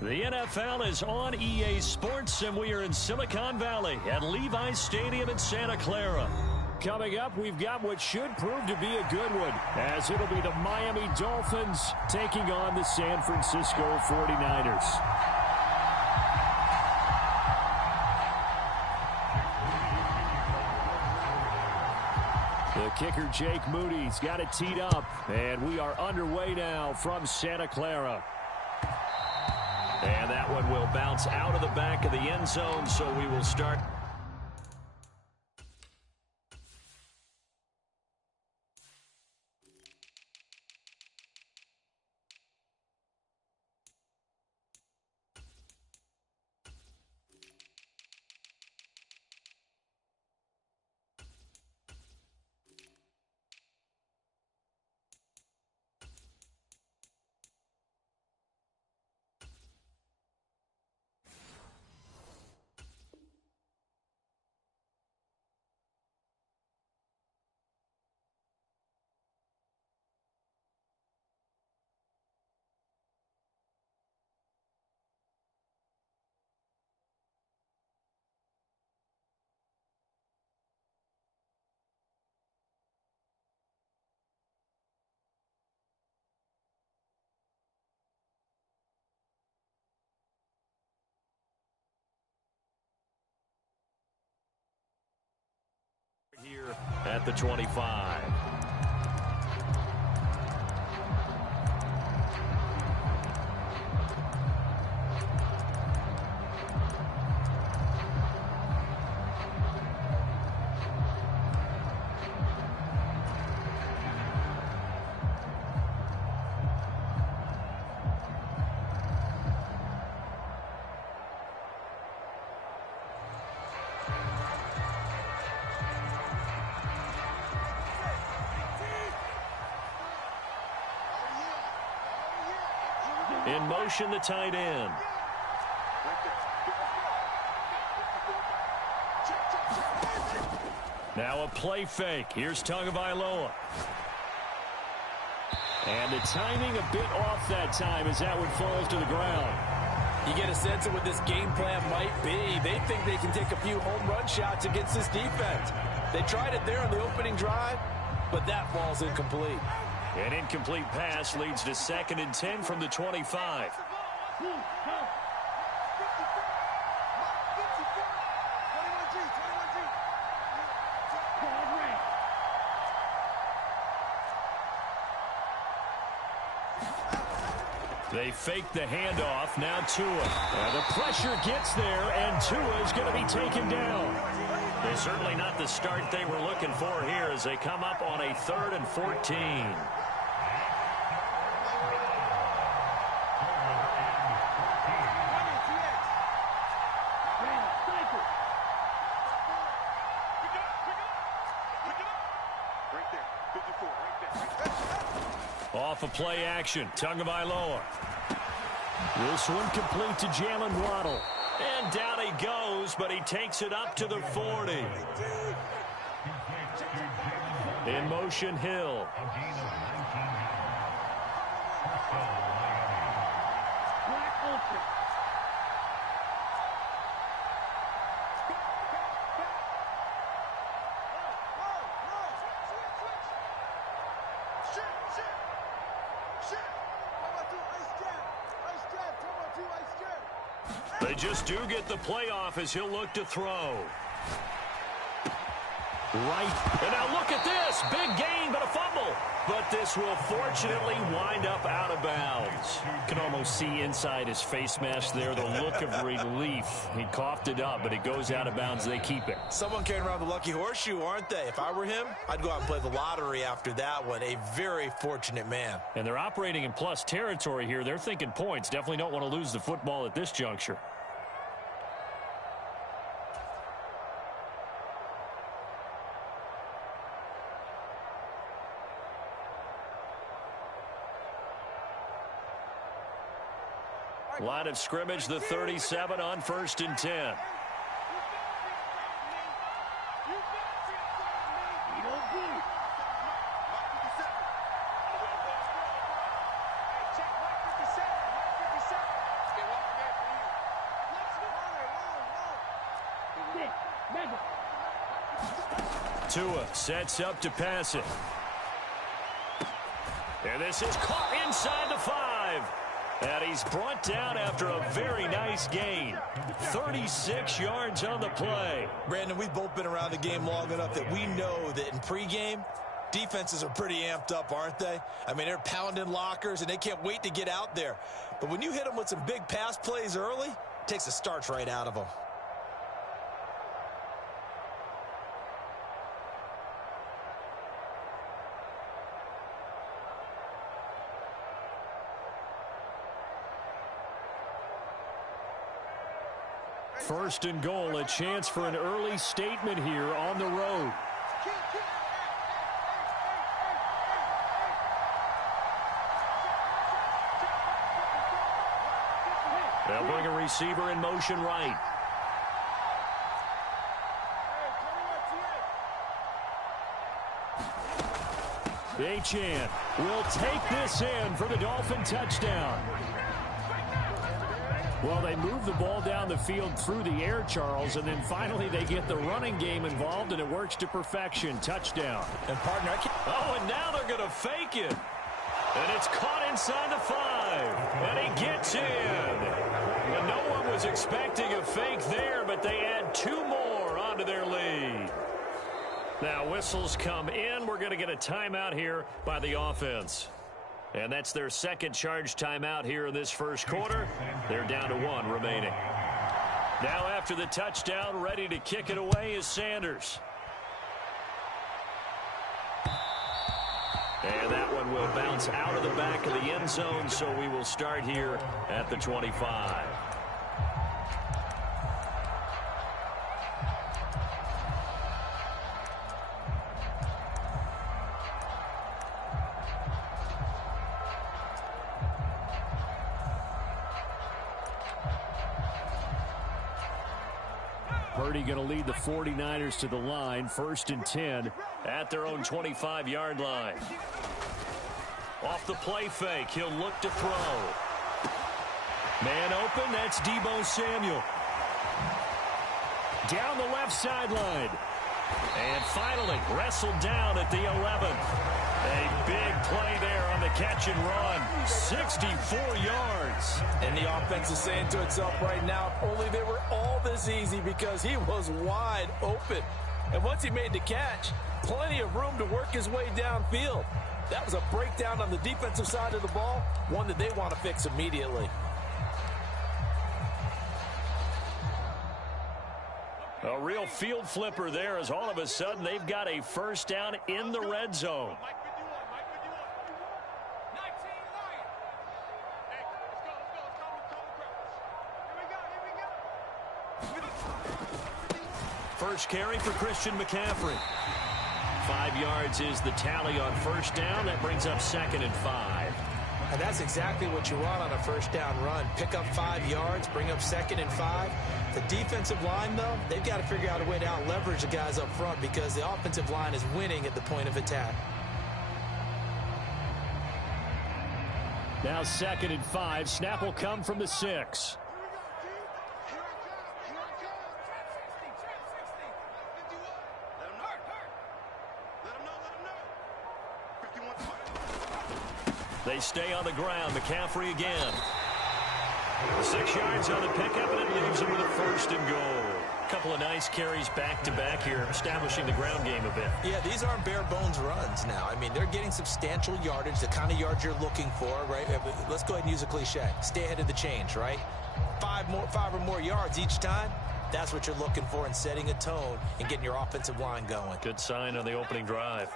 The NFL is on EA Sports, and we are in Silicon Valley at Levi's Stadium in Santa Clara. Coming up, we've got what should prove to be a good one, as it'll be the Miami Dolphins taking on the San Francisco 49ers. The kicker, Jake Moody's got it teed up, and we are underway now from Santa Clara. And that one will bounce out of the back of the end zone, so we will start. Here at the 25. In motion, the tight end. Now a play fake. Here's 𝒔𝒂𝒂𝒂𝒂𝒂𝒂𝒂𝒂. And the timing a bit off that time as that one falls to the ground. You get a sense of what this game plan might be. They think they can take a few home run shots against this defense. They tried it there on the opening drive, but that falls incomplete. An incomplete pass leads to 2nd and 10 from the 25. They fake the handoff. Now Tua. The pressure gets there, and Tua is going to be taken down. Well, certainly not the start they were looking for here as they come up on a 3rd and 14. Off a play action, 𝒔𝒂𝒂𝒂𝒂𝒂𝒂𝒂𝒂𝒂𝒂𝒂𝒂💂. This one complete to Jalen Waddle. And down he goes, but he takes it up to the 40. In motion, Hill. They just do get the playoff as he'll look to throw. Right. And now look at this. Big gain, but a fumble. But this will fortunately wind up out of bounds. You can almost see inside his face mask there the look of relief. He coughed it up, but it goes out of bounds. They keep it. Someone carrying around the lucky horseshoe, aren't they? If I were him, I'd go out and play the lottery after that one. A very fortunate man. And they're operating in plus territory here. They're thinking points. Definitely don't want to lose the football at this juncture. Line of scrimmage, the 37 on 1st and 10. 𝑬𝒔𝒕𝒂𝒕𝒅 sets up to pass it. And this is caught inside the 5. And he's brought down after a very nice gain. 36 yards on the play. Brandon, we've both been around the game long enough that we know that in pregame, defenses are pretty amped up, aren't they? I mean, they're pounding lockers, and they can't wait to get out there. But when you hit them with some big pass plays early, it takes the starch right out of them. First and goal, a chance for an early statement here on the road. They'll bring a receiver in motion right. Achane will take this in for the Dolphin touchdown. Well, they move the ball down the field through the air, Charles, and then finally they get the running game involved, and it works to perfection. Touchdown. And, partner, and now they're going to fake it. And it's caught inside the 5. And he gets in. And no one was expecting a fake there, but they add 2 more onto their lead. Now whistles come in. We're going to get a timeout here by the offense. And that's their second charge timeout here in this first quarter. They're down to 1 remaining. Now after the touchdown, ready to kick it away is Sanders. And that one will bounce out of the back of the end zone, so we will start here at the 25. Purdy going to lead the 49ers to the line. 1st and 10 at their own 25-yard line. Off the play fake, he'll look to throw. Man open, that's Deebo Samuel. Down the left sideline. And finally wrestled down at the 11th. A big play there on the catch and run. 64 yards. And the offense is saying to itself right now, if only they were all this easy, because he was wide open. And once he made the catch, plenty of room to work his way downfield. That was a breakdown on the defensive side of the ball, one that they want to fix immediately. A real field flipper there, as all of a sudden they've got a first down in the red zone. First carry for Christian McCaffrey. 5 yards is the tally on first down. That brings up 2nd and 5. And that's exactly what you want on a first down run. Pick up 5 yards, bring up 2nd and 5. The defensive line, though, they've got to figure out a way to out-leverage the guys up front, because the offensive line is winning at the point of attack. Now 2nd and 5. Snap will come from the 6. They stay on the ground. McCaffrey again. 6 yards on the pickup, and it leaves him with a 1st and goal. A couple of nice carries back-to-back here, establishing the ground game a bit. Yeah, these aren't bare-bones runs now. I mean, they're getting substantial yardage, the kind of yards you're looking for, right? Let's go ahead and use a cliche. Stay ahead of the change, right? 5 or more yards each time. That's what you're looking for in setting a tone and getting your offensive line going. Good sign on the opening drive.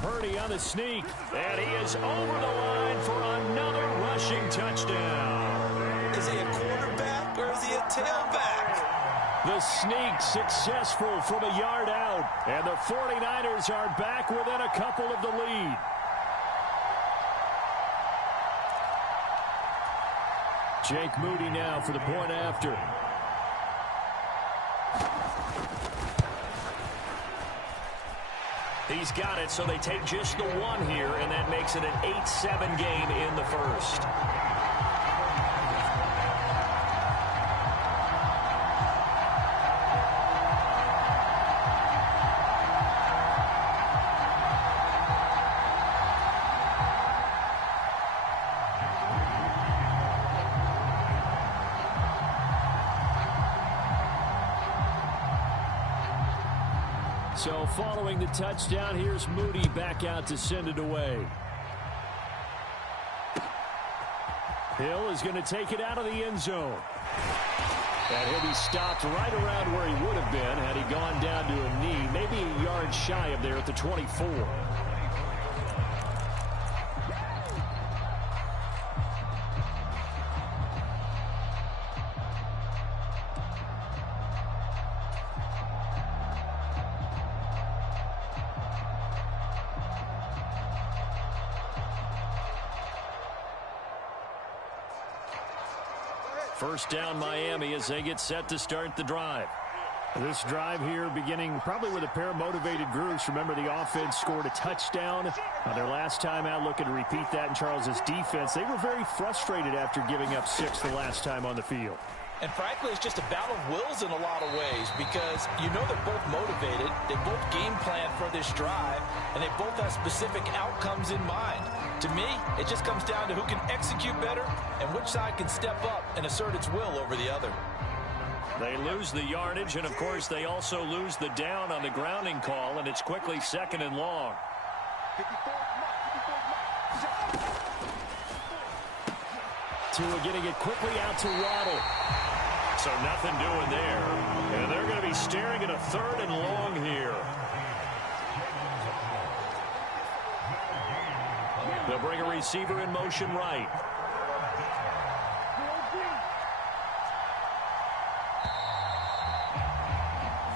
Purdy on the sneak. And he is over the line for another rushing touchdown. Is he a quarterback or is he a tailback? The sneak successful from a yard out. And the 49ers are back within a couple of the lead. Jake Moody now for the point after. He's got it, so they take just the one here, and that makes it an 8-7 game in the first. So following the touchdown, here's Moody back out to send it away. Hill is going to take it out of the end zone. And he'll be stopped right around where he would have been had he gone down to a knee, maybe a yard shy of there at the 24. First down Miami as they get set to start the drive. This drive here beginning probably with a pair of motivated groups. Remember, the offense scored a touchdown their last time out. Looking to repeat that in Charles's defense. They were very frustrated after giving up 6 the last time on the field. And frankly, it's just a battle of wills in a lot of ways because you know they're both motivated. They both game plan for this drive, and they both have specific outcomes in mind. To me, it just comes down to who can execute better and which side can step up and assert its will over the other. They lose the yardage, and, of course, they also lose the down on the grounding call, and it's quickly 2nd and long. Tua getting it quickly out to Waddle. So nothing doing there. And they're going to be staring at a 3rd and long here. They'll bring a receiver in motion right.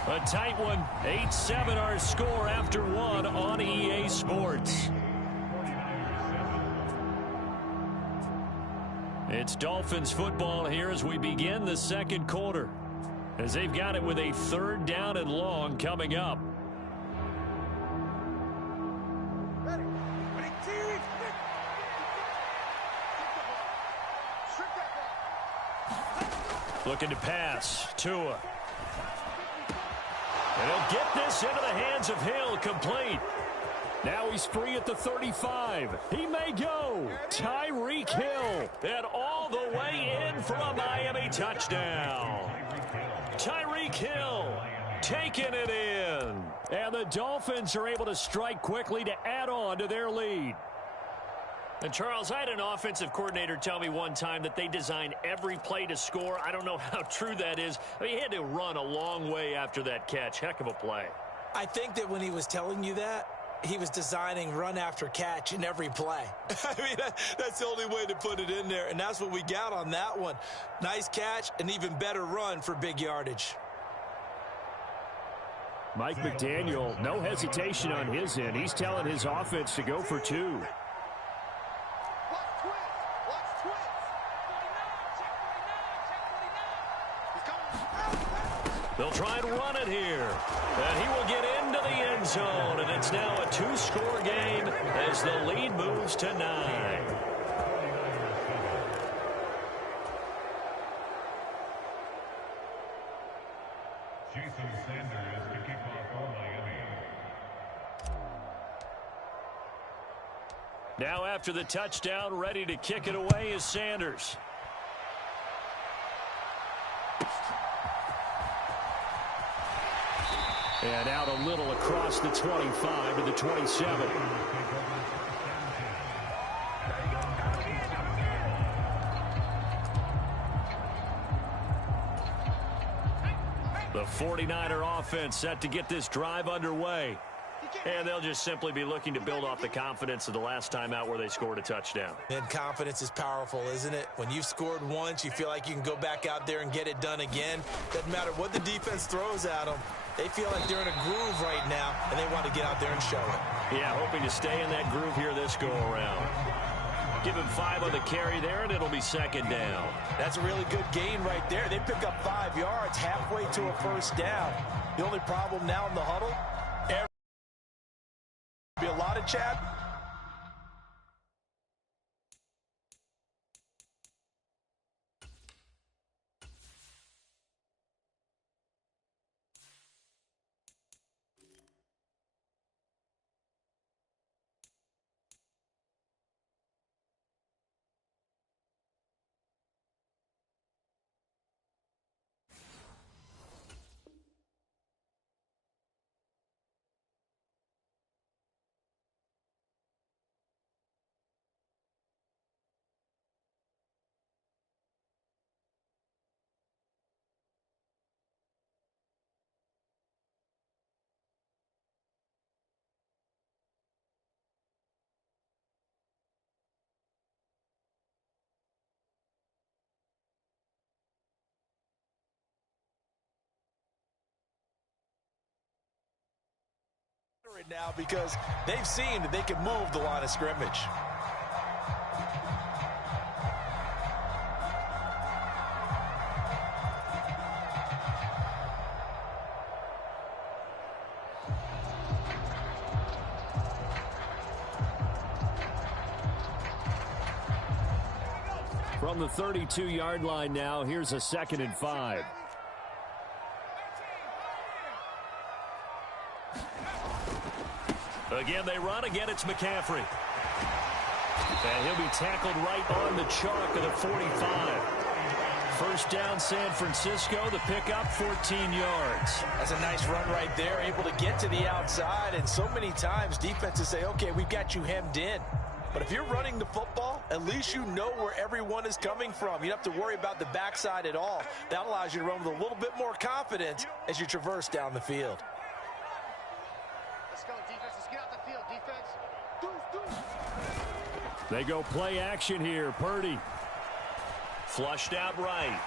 A tight one. 8-7 our score after one on EA Sports. It's Dolphins football here as we begin the second quarter, as they've got it with a 3rd down and long coming up. Looking to pass. Tua. And he'll get this into the hands of Hill, complete. Now he's free at the 35. He may go. Tyreek Hill. And all the way in for a Miami touchdown. Tyreek Hill taking it in. And the Dolphins are able to strike quickly to add on to their lead. And, Charles, I had an offensive coordinator tell me one time that they design every play to score. I don't know how true that is. I mean, he had to run a long way after that catch. Heck of a play. I think that when he was telling you that, he was designing run after catch in every play. I mean, that's the only way to put it in there, and that's what we got on that one. Nice catch, an even better run for big yardage. Mike McDaniel, no hesitation on his end. He's telling his offense to go for 2. They'll try and run it here. And he will get into the end zone. And it's now a 2-score game as the lead moves to 9. Now after the touchdown, ready to kick it away is Sanders. And out a little across the 25 to the 27. The 49er offense set to get this drive underway. And they'll just simply be looking to build off the confidence of the last time out where they scored a touchdown. And confidence is powerful, isn't it? When you've scored once, you feel like you can go back out there and get it done again. Doesn't matter what the defense throws at them. They feel like they're in a groove right now, and they want to get out there and show it. Yeah, hoping to stay in that groove here this go-around. Give him 5 on the carry there, and it'll be 2nd down. That's a really good gain right there. They pick up 5 yards halfway to a 1st down. The only problem now in the huddle, point, Chad? Right now because they've seen that they can move the line of scrimmage. From the 32-yard line now, here's a 2nd and 5. Again, they run. Again, it's McCaffrey. And he'll be tackled right on the chalk of the 45. First down, San Francisco. The pickup, 14 yards. That's a nice run right there, able to get to the outside. And so many times defenses say, okay, we've got you hemmed in. But if you're running the football, at least you know where everyone is coming from. You don't have to worry about the backside at all. That allows you to run with a little bit more confidence as you traverse down the field. Let's go, defense. Let's get out the field, defense. Deuce. They go play action here. Purdy. Flushed out right.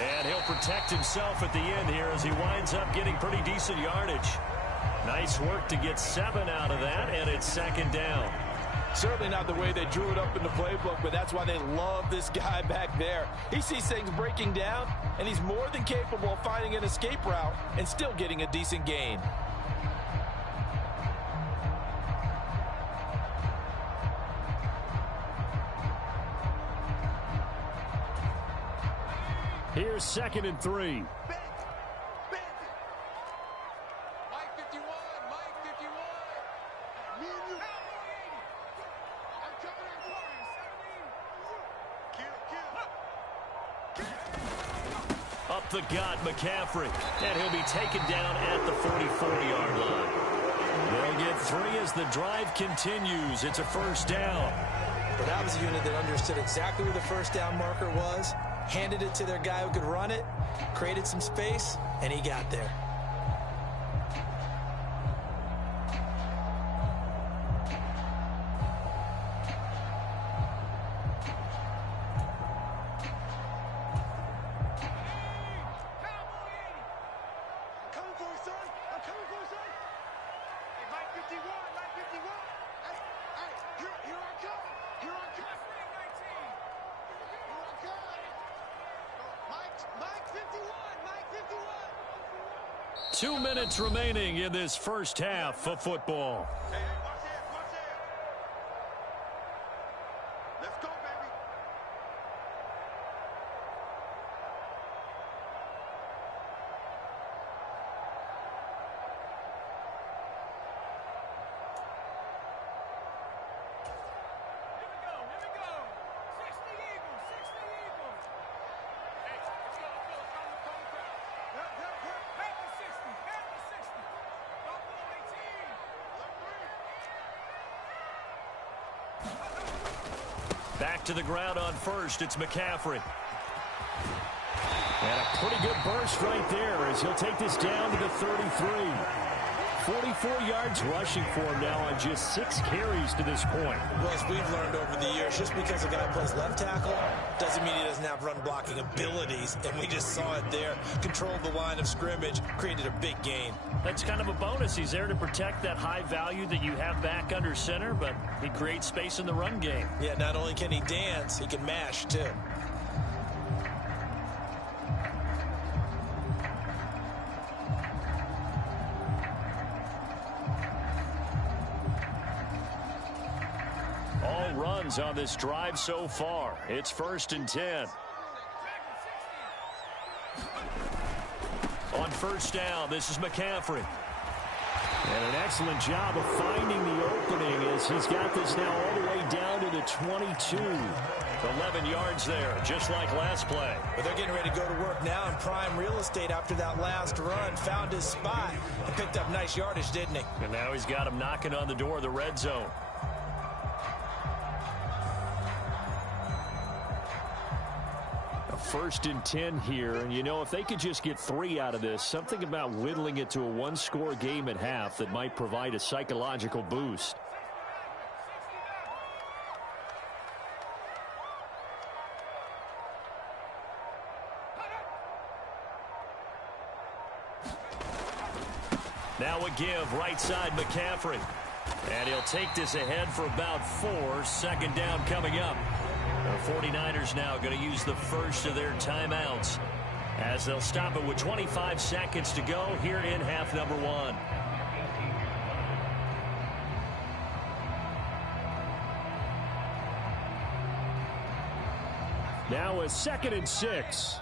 And he'll protect himself at the end here as he winds up getting pretty decent yardage. Nice work to get 7 out of that, and it's 2nd down. Certainly not the way they drew it up in the playbook, but that's why they love this guy back there. He sees things breaking down, and he's more than capable of finding an escape route and still getting a decent gain. Here's 2nd and 3. Up the gut, McCaffrey. And he'll be taken down at the 44-yard line. They'll get 3 as the drive continues. It's a 1st down. But that was a unit that understood exactly where the 1st down marker was, handed it to their guy who could run it, created some space, and he got there. Two minutes remaining in this first half of football. Hey, watch it. Let's go, baby. Here we go. 60 Eagles. Hey, let's go. Come Back to 60. Don't go 18. Back to the ground on first. It's McCaffrey. And a pretty good burst right there as he'll take this down to the 33. 44 yards rushing for him now on just 6 carries to this point. Well, as we've learned over the years, just because a guy plays left tackle doesn't mean he doesn't have run blocking abilities. And we just saw it there. Controlled the line of scrimmage, created a big gain. That's kind of a bonus. He's there to protect that high value that you have back under center, but he creates space in the run game. Yeah, not only can he dance, he can mash too. all runs on this drive so far. It's 1st and 10. On 1st down, this is McCaffrey. And an excellent job of finding the opening as he's got this now all the way down to the 22. 11 yards there, just like last play. But they're getting ready to go to work now in prime real estate after that last run. Found his spot and picked up nice yardage, didn't he? And now he's got him knocking on the door of the red zone. A 1st and 10 here, and you know, if they could just get 3 out of this, something about whittling it to a 1-score game at half that might provide a psychological boost. Now a give, right side McCaffrey. And he'll take this ahead for about 4. 2nd down coming up. The 49ers now going to use the first of their timeouts as they'll stop it with 25 seconds to go here in half number 1. Now a 2nd and 6.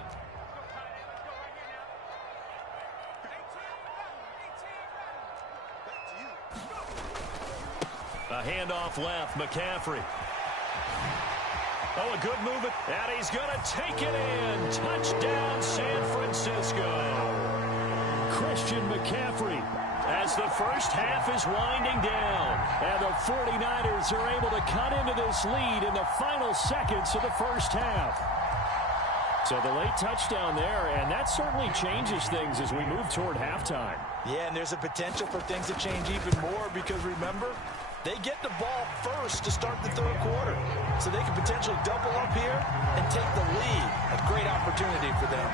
A handoff left, McCaffrey. Oh, a good movement, and he's going to take it in. Touchdown, San Francisco. Christian McCaffrey as the first half is winding down. And the 49ers are able to cut into this lead in the final seconds of the first half. So the late touchdown there, and that certainly changes things as we move toward halftime. Yeah, and there's a potential for things to change even more because, remember, they get the ball first to start the 3rd quarter. So they can potentially double up here and take the lead. A great opportunity for them.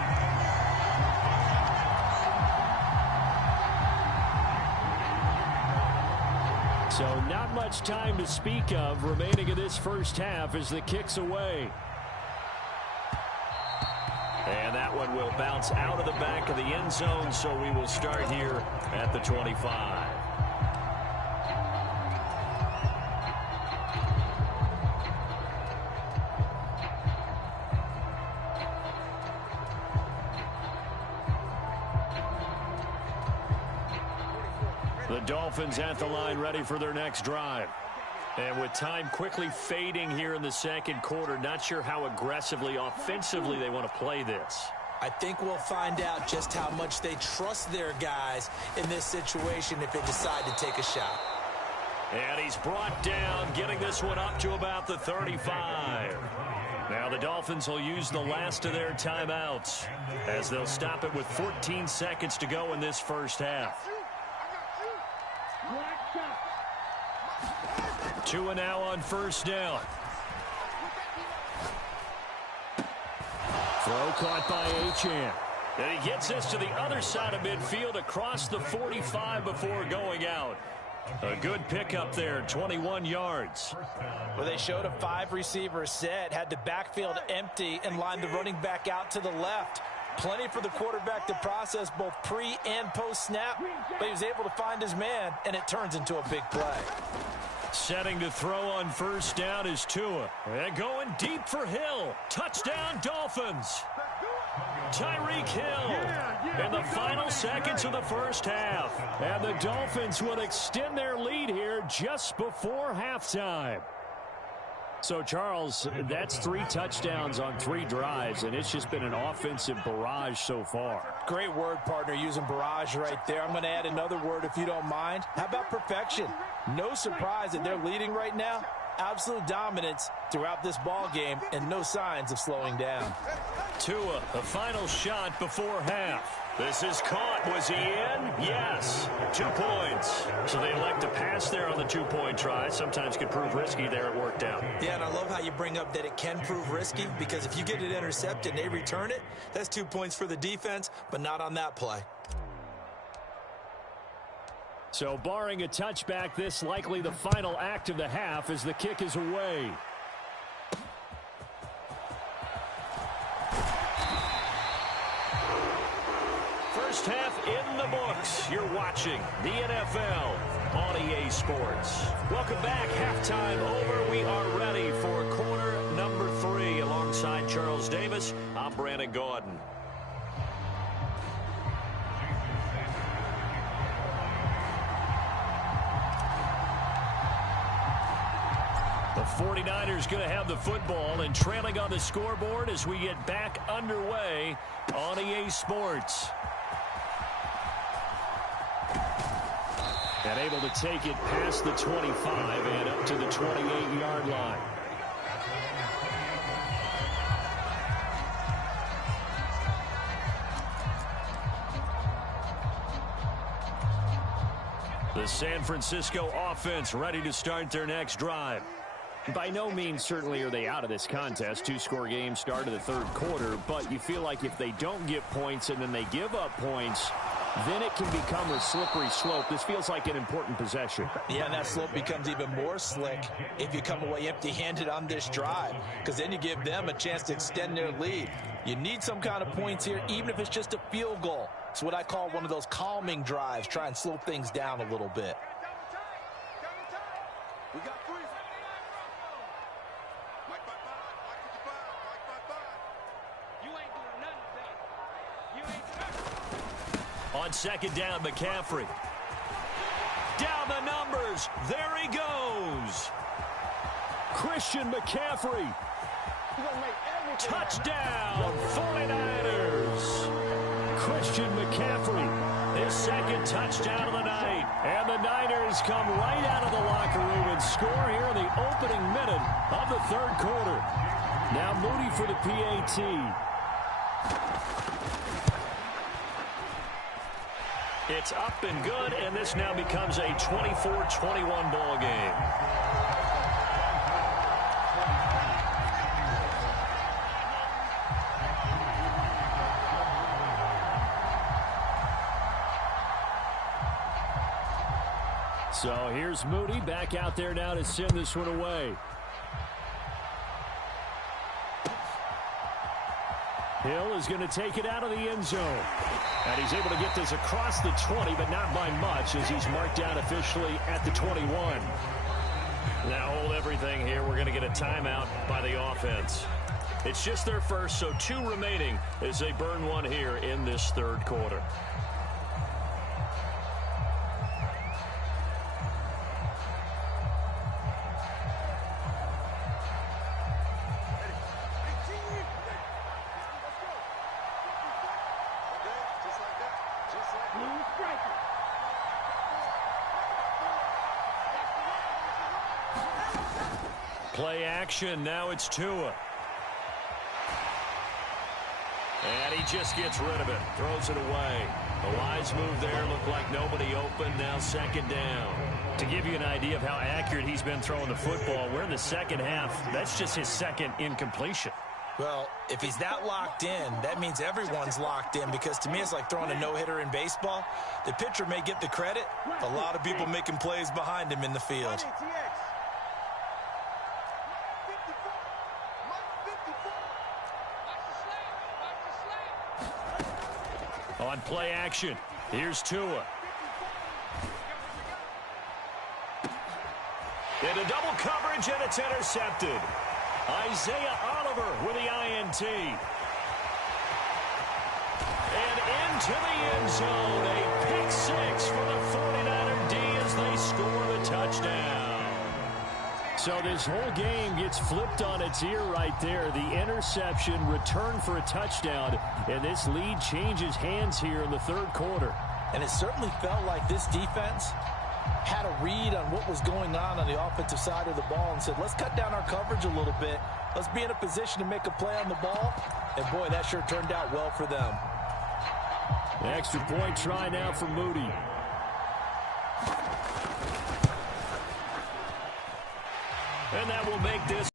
So not much time to speak of remaining in this first half as the kick's away. And that one will bounce out of the back of the end zone, so we will start here at the 25. The Dolphins at the line ready for their next drive. And with time quickly fading here in the 2nd quarter, not sure how aggressively, offensively they want to play this. I think we'll find out just how much they trust their guys in this situation if they decide to take a shot. And he's brought down, getting this one up to about the 35. Now the Dolphins will use the last of their timeouts as they'll stop it with 14 seconds to go in this first half. 2 and now on 1st down. Throw caught by 𝒔𝒕𝒂𝒕𝒆. And he gets this to the other side of midfield across the 45 before going out. A good pickup there, 21 yards. Well, they showed a 5-receiver set, had the backfield empty, and lined the running back out to the left. Plenty for the quarterback to process both pre- and post-snap, but he was able to find his man, and it turns into a big play. Setting to throw on 1st down is Tua. And going deep for Hill. Touchdown, Dolphins. Tyreek Hill in the final seconds of the first half. And the Dolphins will extend their lead here just before halftime. So, Charles, that's 3 touchdowns on 3 drives, and it's just been an offensive barrage so far. Great word, partner, using barrage right there. I'm going to add another word if you don't mind. How about perfection? No surprise that they're leading right now. Absolute dominance throughout this ball game and no signs of slowing down. Tua, a final shot before half. This is caught. Was he in? Yes. 2 points. So they elect to pass there on the 2-point try. Sometimes can prove risky there. It worked out. Yeah, and I love how you bring up that it can prove risky because if you get it intercepted and they return it, that's 2 points for the defense, but not on that play. So barring a touchback, this likely the final act of the half as the kick is away. First half in the books. You're watching the NFL on EA Sports. Welcome back. Halftime over. We are ready for quarter number 3. Alongside Charles Davis, I'm Brandon Gaudin. The 49ers going to have the football and trailing on the scoreboard as we get back underway on EA Sports. And able to take it past the 25 and up to the 28-yard line. The San Francisco offense ready to start their next drive. By no means certainly are they out of this contest. 2-score game start of the third quarter, but you feel like if they don't get points and then they give up points, then it can become a slippery slope. This feels like an important possession. Yeah, and that slope becomes even more slick if you come away empty-handed on this drive, because then you give them a chance to extend their lead. You need some kind of points here, even if it's just a field goal. It's what I call one of those calming drives. Try and slow things down a little bit. We got 3. You ain't doing nothing today. You ain't touching. On second down, McCaffrey. Down the numbers. There he goes. Christian McCaffrey. Touchdown, 49ers. Christian McCaffrey, his second touchdown of the night. And the Niners come right out of the locker room and score here in the opening minute of the third quarter. Now Moody for the PAT. It's up and good, and this now becomes a 24-21 ball game. So here's Moody back out there now to send this one away. Hill is going to take it out of the end zone. And he's able to get this across the 20, but not by much as he's marked down officially at the 21. Now hold everything here. We're going to get a timeout by the offense. It's just their first, so 2 remaining as they burn one here in this third quarter. Play action. Now it's Tua. And he just gets rid of it. Throws it away. A wise move there. Looked like nobody open. Now second down. To give you an idea of how accurate he's been throwing the football, we're in the second half. That's just his second incompletion. Well, if he's that locked in, that means everyone's locked in, because to me it's like throwing a no-hitter in baseball. The pitcher may get the credit. A lot of people making plays behind him in the field. On play action, here's Tua. Into double coverage, and it's intercepted. Isaiah Oliver with the INT. And into the end zone, a pick 6 for the 49er D as they score the touchdown. So this whole game gets flipped on its ear right there. The interception, return for a touchdown, and this lead changes hands here in the third quarter. And it certainly felt like this defense had a read on what was going on the offensive side of the ball and said, let's cut down our coverage a little bit. Let's be in a position to make a play on the ball. And, boy, that sure turned out well for them. The extra point try now for Moody. And that will make this.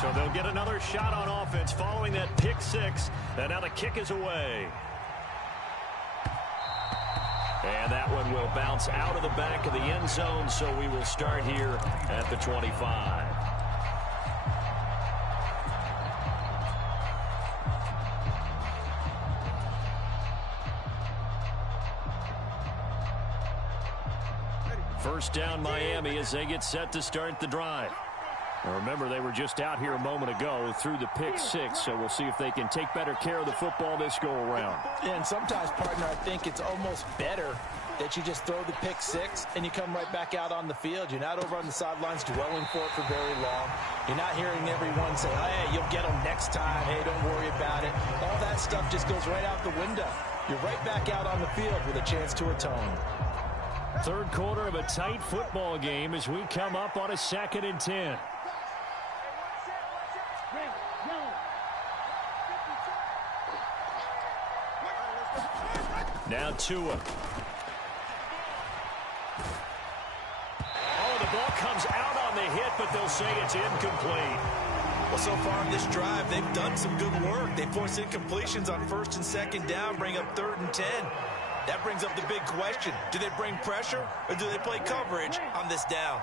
So they'll get another shot on offense following that pick 6. And now the kick is away. And that one will bounce out of the back of the end zone, so we will start here at the 25. First down, Miami, as they get set to start the drive. Now remember, they were just out here a moment ago through the pick six, so we'll see if they can take better care of the football this go-around. And sometimes, partner, I think it's almost better that you just throw the pick six and you come right back out on the field. You're not over on the sidelines dwelling for it for very long. You're not hearing everyone say, hey, you'll get them next time. Hey, don't worry about it. All that stuff just goes right out the window. You're right back out on the field with a chance to atone. Third quarter of a tight football game as we come up on a 2nd and 10. Now Tua. Oh, the ball comes out on the hit, but they'll say it's incomplete. Well, so far in this drive, they've done some good work. They force incompletions on 1st and 2nd down, bring up 3rd and 10. That brings up the big question. Do they bring pressure or do they play coverage on this down?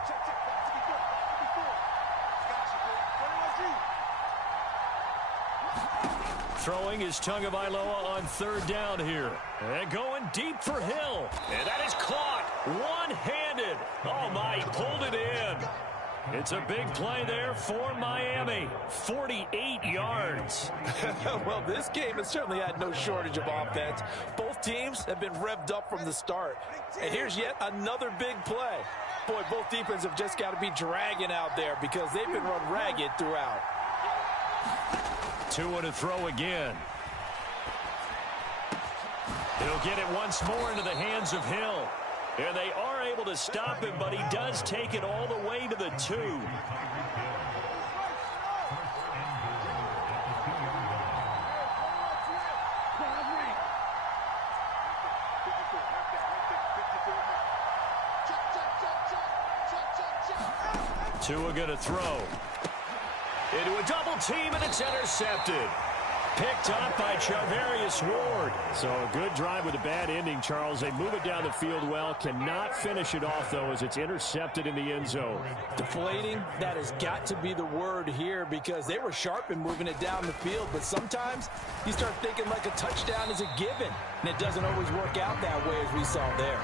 Throwing is Tagovailoa on 3rd down here. And going deep for Hill. And that is caught one-handed. Oh, my, he pulled it in. It's a big play there for Miami. 48 yards. Well, this game has certainly had no shortage of offense. Both teams have been revved up from the start. And here's yet another big play. Boy, both defenses have just got to be dragging out there because they've been run ragged throughout. Tua to throw again. He'll get it once more into the hands of Hill. And they are able to stop him, but he does take it all the way to the 2. Tua going to throw. Into a double team, and it's intercepted. Picked up by Charvarius Ward. So a good drive with a bad ending, Charles. They move it down the field well. Cannot finish it off, though, as it's intercepted in the end zone. Deflating, that has got to be the word here because they were sharp in moving it down the field. But sometimes you start thinking like a touchdown is a given, and it doesn't always work out that way as we saw there.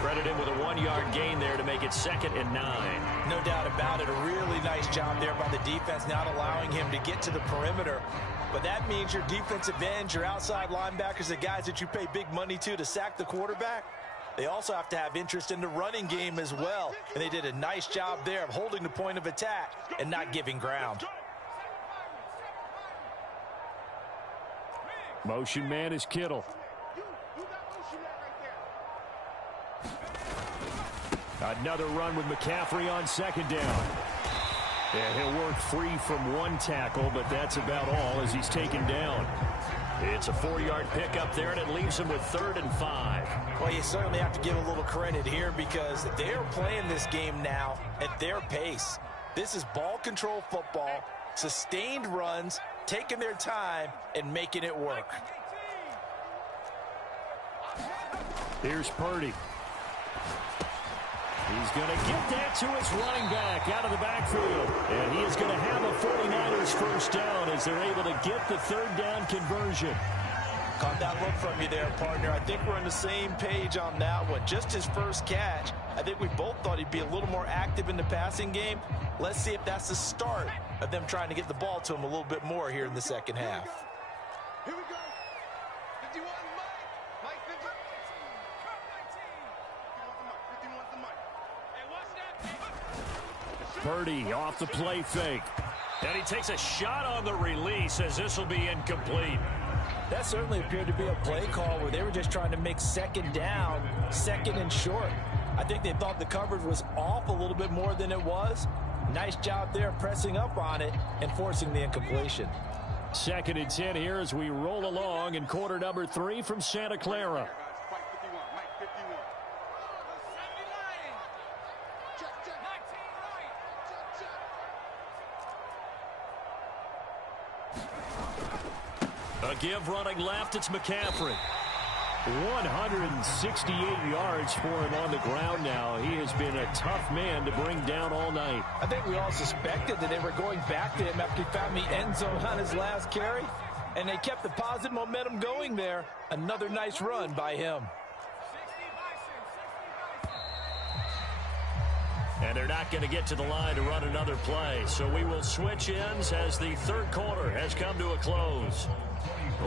Credit him with a 1-yard gain there to make it 2nd and 9. No doubt about it. A really nice job there by the defense, not allowing him to get to the perimeter. But that means your defensive ends, your outside linebackers, the guys that you pay big money to sack the quarterback, they also have to have interest in the running game as well. And they did a nice job there of holding the point of attack and not giving ground. Motion man is Kittle. Another run with McCaffrey on 2nd down. Yeah, he'll work free from one tackle, but that's about all as he's taken down. It's a 4-yard pickup there, and it leaves him with 3rd and 5. Well, you certainly have to give a little credit here because they're playing this game now at their pace. This is ball control football, sustained runs, taking their time, and making it work. Here's Purdy. He's going to get that to his running back out of the backfield. And he is going to have a 49ers first down as they're able to get the 3rd down conversion. Caught that look from you there, partner. I think we're on the same page on that one. Just his first catch. I think we both thought he'd be a little more active in the passing game. Let's see if that's the start of them trying to get the ball to him a little bit more here in the second half. Here we go. 51, Mike 51. Cut 19. 51's the Mike. Hey, watch that. Purdy off the play fake. And he takes a shot on the release as this will be incomplete. That certainly appeared to be a play call where they were just trying to make 2nd down, 2nd and short. I think they thought the coverage was off a little bit more than it was. Nice job there pressing up on it and forcing the incompletion. 2nd and 10 here as we roll along in quarter number 3 from Santa Clara. Mike 51. Mike 51. 79. Check, check. 19 right. Check, check. A give running left, it's McCaffrey. 168 yards for him on the ground now. He has been a tough man to bring down all night. I think we all suspected that they were going back to him after he found the end zone on his last carry, and they kept the positive momentum going there. Another nice run by him. And they're not going to get to the line to run another play, so we will switch ends as the third quarter has come to a close.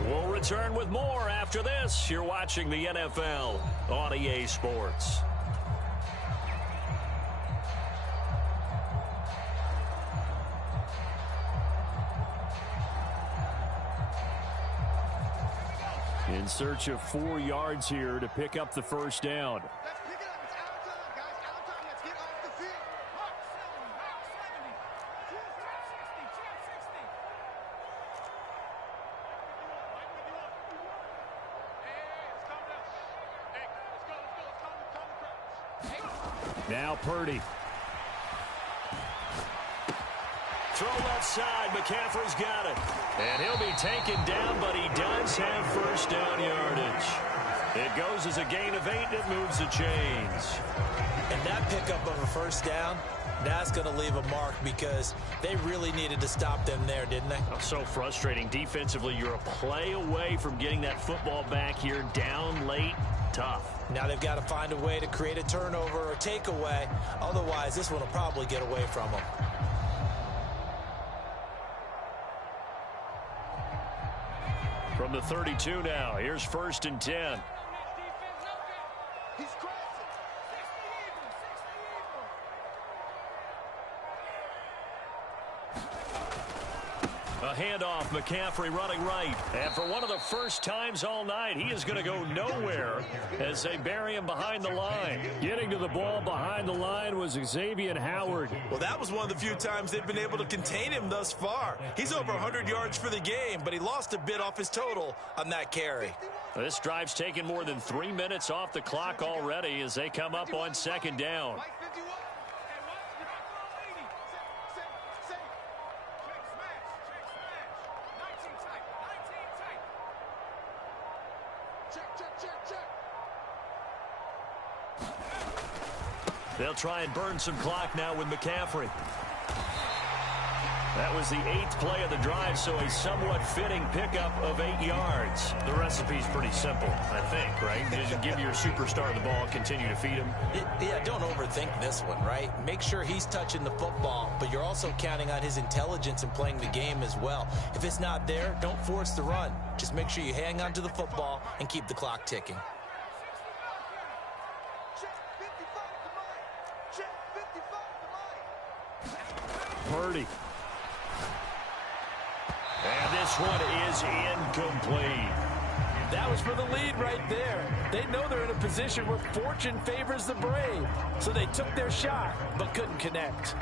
We'll return with more after this. You're watching the NFL on EA Sports. In search of 4 yards here to pick up the first down. Let's pick it up. It's our time, guys. Our time. Let's get off the field. Mark 70, Mark 70. 60, 60. Hey, let's calm down. Now Purdy. Throw left side. McCaffrey's got it. And he'll be taken down, but he does have first down yardage. It goes as a gain of 8, and it moves the chains. And that pickup of a first down, that's going to leave a mark because they really needed to stop them there, didn't they? Oh, so frustrating. Defensively, you're a play away from getting that football back here. Down late, tough. Now they've got to find a way to create a turnover or takeaway. Otherwise, this one will probably get away from them. From the 32 now, here's 1st and 10. He's crossing. 60 even. A handoff, McCaffrey running right. And for one of the first times all night, he is going to go nowhere as they bury him behind the line. Getting to the ball behind the line was Xavier Howard. Well, that was one of the few times they've been able to contain him thus far. He's over 100 yards for the game, but he lost a bit off his total on that carry. This drive's taken more than 3 minutes off the clock already as they come up on 2nd down. White 51. And watch. You're not throwing 80. Say. Check smash. 19 tight. 19 tight. Check. They'll try and burn some clock now with McCaffrey. That was the 8th play of the drive, so a somewhat fitting pickup of 8 yards. The recipe's pretty simple, I think, right? Just give your superstar the ball, continue to feed him. Yeah, don't overthink this one, right? Make sure he's touching the football, but you're also counting on his intelligence in playing the game as well. If it's not there, don't force the run. Just make sure you hang on to the football and keep the clock ticking. Check 55 to mine. Check 55 to mine. Purdy. And this one is incomplete. That was for the lead right there. They know they're in a position where fortune favors the brave. So they took their shot, but couldn't connect.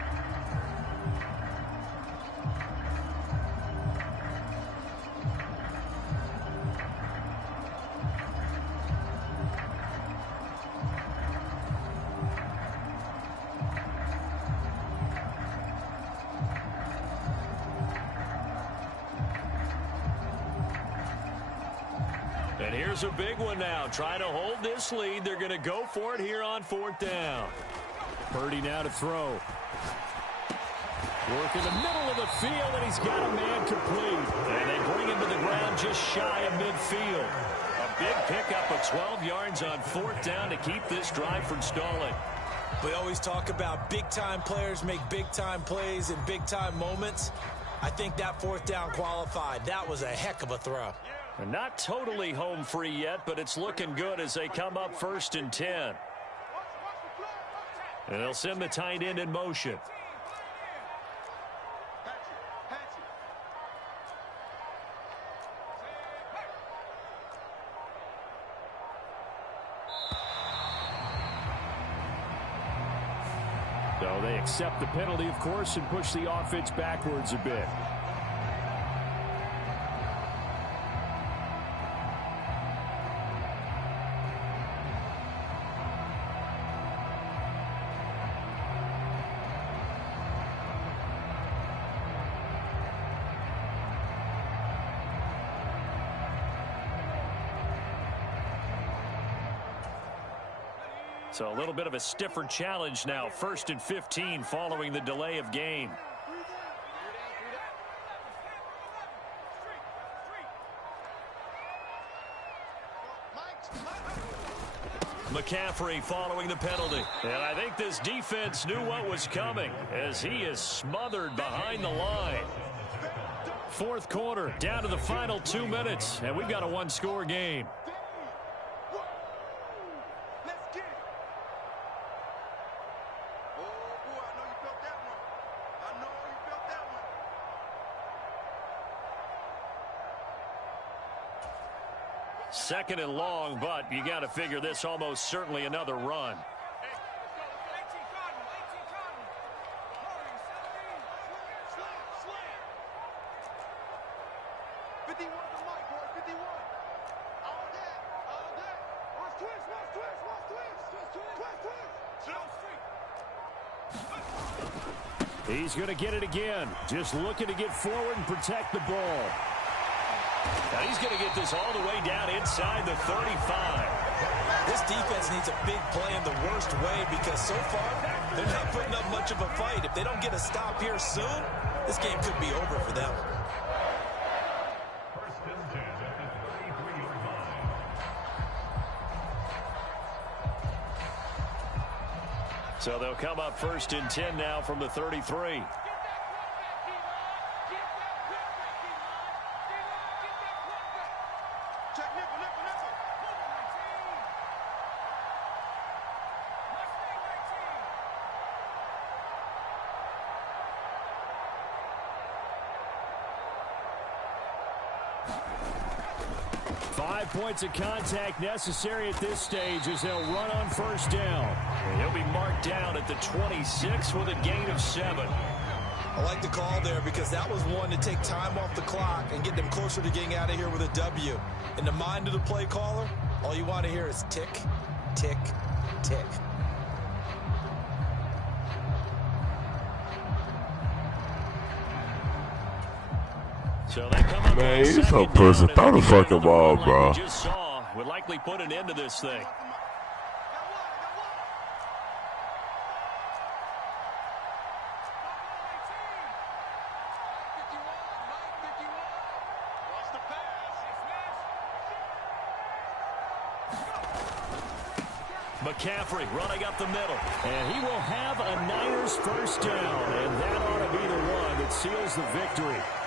And here's a big one now. Trying to hold this lead. They're going to go for it here on 4th down. Purdy now to throw. Work in the middle of the field, and he's got a man complete. And they bring him to the ground just shy of midfield. A big pickup of 12 yards on 4th down to keep this drive from stalling. We always talk about big-time players make big-time plays in big-time moments. I think that 4th down qualified. That was a heck of a throw. And not totally home free yet, but it's looking good as they come up 1st and 10. And they'll send the tight end in motion. So they accept the penalty, of course, and push the offense backwards a bit. So a little bit of a stiffer challenge now. 1st and 15 following the delay of game. McCaffrey following the penalty. And I think this defense knew what was coming as he is smothered behind the line. 4th quarter, down to the final 2 minutes, and we've got a one-score game. Let's get it. Oh, boy, I know you felt that one. I know you felt that one. Second and long, but you got to figure this almost certainly another run. He's going to get it again. Just looking to get forward and protect the ball. Now he's going to get this all the way down inside the 35. This defense needs a big play in the worst way because so far they're not putting up much of a fight. If they don't get a stop here soon, this game could be over for them. So they'll come up 1st and 10 now from the 33. Check nipple. 5 points of contact necessary at this stage as they'll run on 1st down. And he'll be marked down at the 26 with a gain of 7. I like the call there because that was one to take time off the clock and get them closer to getting out of here with a W. In the mind of the play caller, all you want to hear is tick, tick, tick. So they come up Man, he's so pussy. Throw the fucking ball, bro. Just saw would likely put an end to this thing. McCaffrey running up the middle. And he will have a Niners 1st down. And that ought to be the one that seals the victory.